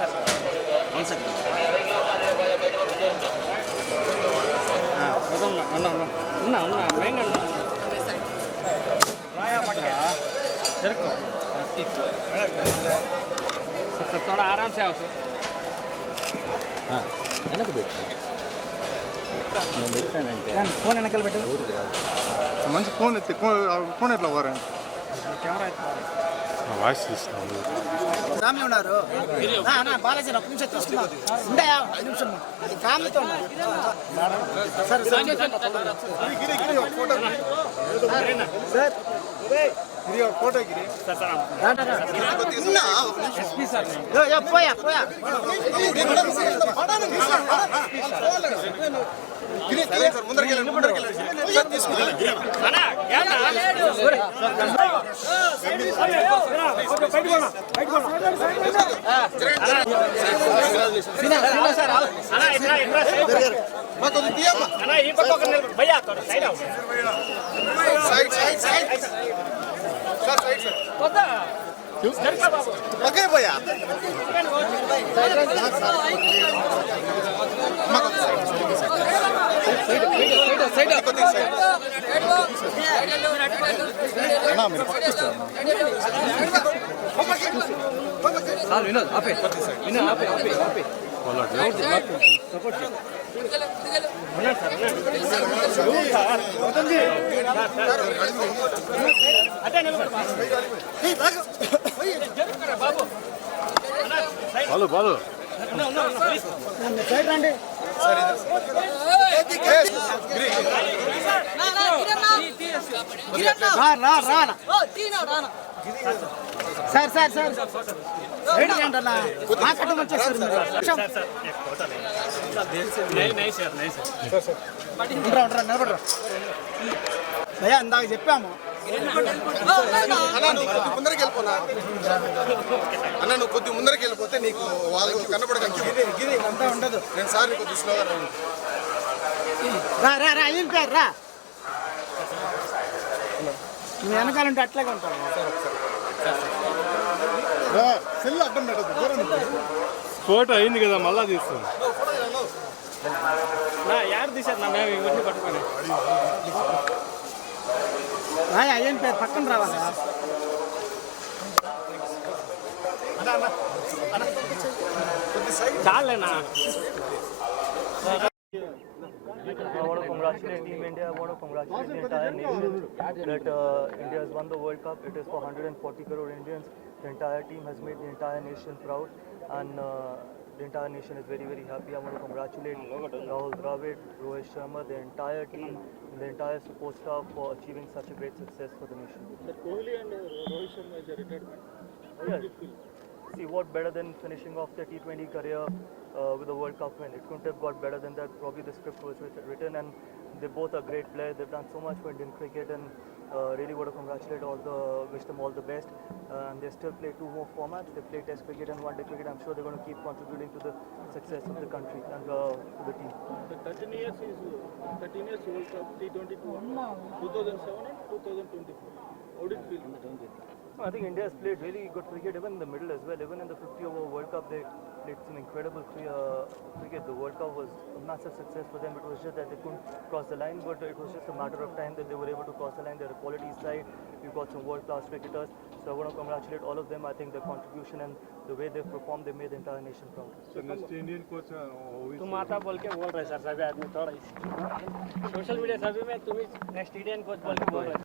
Sir 1 second ఉన్నా main जरको थोड़ा आराम से आओ हाँ వెనక పెట్టు నేను పెట్టానంటే ఫోన్ వెనకాల పెట్టు మంచి ఫోన్ ఎత్తి ఫోన్ ఎట్లా పోరా కెమెరా వాయిస్ తీస్తాను ఫ్యామిలీ ఉన్నారు బాలాజీ ఒక నిమిషం తీసుకున్నా ఉండయా 5 నిమిషం ఫ్యామిలీతో సార్ సార్ ఫోటో పోయా పోయా भैया ఓకే పోయా विनोद आपे विनोद आपे आपे आपे सपोर्ट బాలు బాలు సైడ్ రండి సార్ సార్ సార్ ఏంటంటే మా కట్టం వచ్చేస్తారు నిలబడరా భయ్యా ఇందాక చెప్పాము ముందరికి వెళ్ళిపోనా అన్న నువ్వు కొద్ది ముందరికి వెళ్ళిపోతే నీకు వాళ్ళు కనపడగలిగి అంతా ఉండదు నేను సార్ నీకు కొద్ది స్లోగా రా రా రా ఏం పేరు రా మీ వెనకాలంటే అట్లాగే ఉంటాను సెల్ అడ్డం పెట్టదు ఫోటో అయింది కదా మళ్ళా తీస్తాను యారు తీశారు నా మేము ఇవన్నీ పట్టుకొని ఏం పేరు పక్కన రావాలా చాలేనా I want to congratulate Team India. I want to congratulate the entire nation that India has won the World Cup. It is for 140 crore Indians. The entire team has made the entire nation proud, and the entire nation is very, very happy. I want to congratulate Rahul Dravid, Rohit Sharma, the entire team, and the entire support staff for achieving such a great success for the nation. Sir, Kohli and Rohit Sharma is a retirement. Yes. See, what better than finishing off their T20 career with a World Cup win? It couldn't have got better than that. Probably the script was written, and they both are great players. They've done so much for Indian cricket, and really want to congratulate wish them all the best. And they still play 2 more formats. They play Test cricket and One Day cricket. I'm sure they're going to keep contributing to the success of the country and to the team. The 13 years World Cup T20 2007 and 2024. How did it feel? I think India has played really good cricket even in the middle as well. Even in the 50-over World Cup, they played some incredible cricket. The World Cup was a massive success for them. It was just that they couldn't cross the line, but it was just a matter of time that they were able to cross the line. They're a quality side. We've got some world-class cricketers. So I want to congratulate all of them. I think their contribution and the way they've performed, they made the entire nation proud. So next Indian coach तुम आता बोल के बोल रहे sir सभी आदमी थोड़ा social media सभी में तुम नेक्स्ट इंडियन कोच बोल के बोल रहे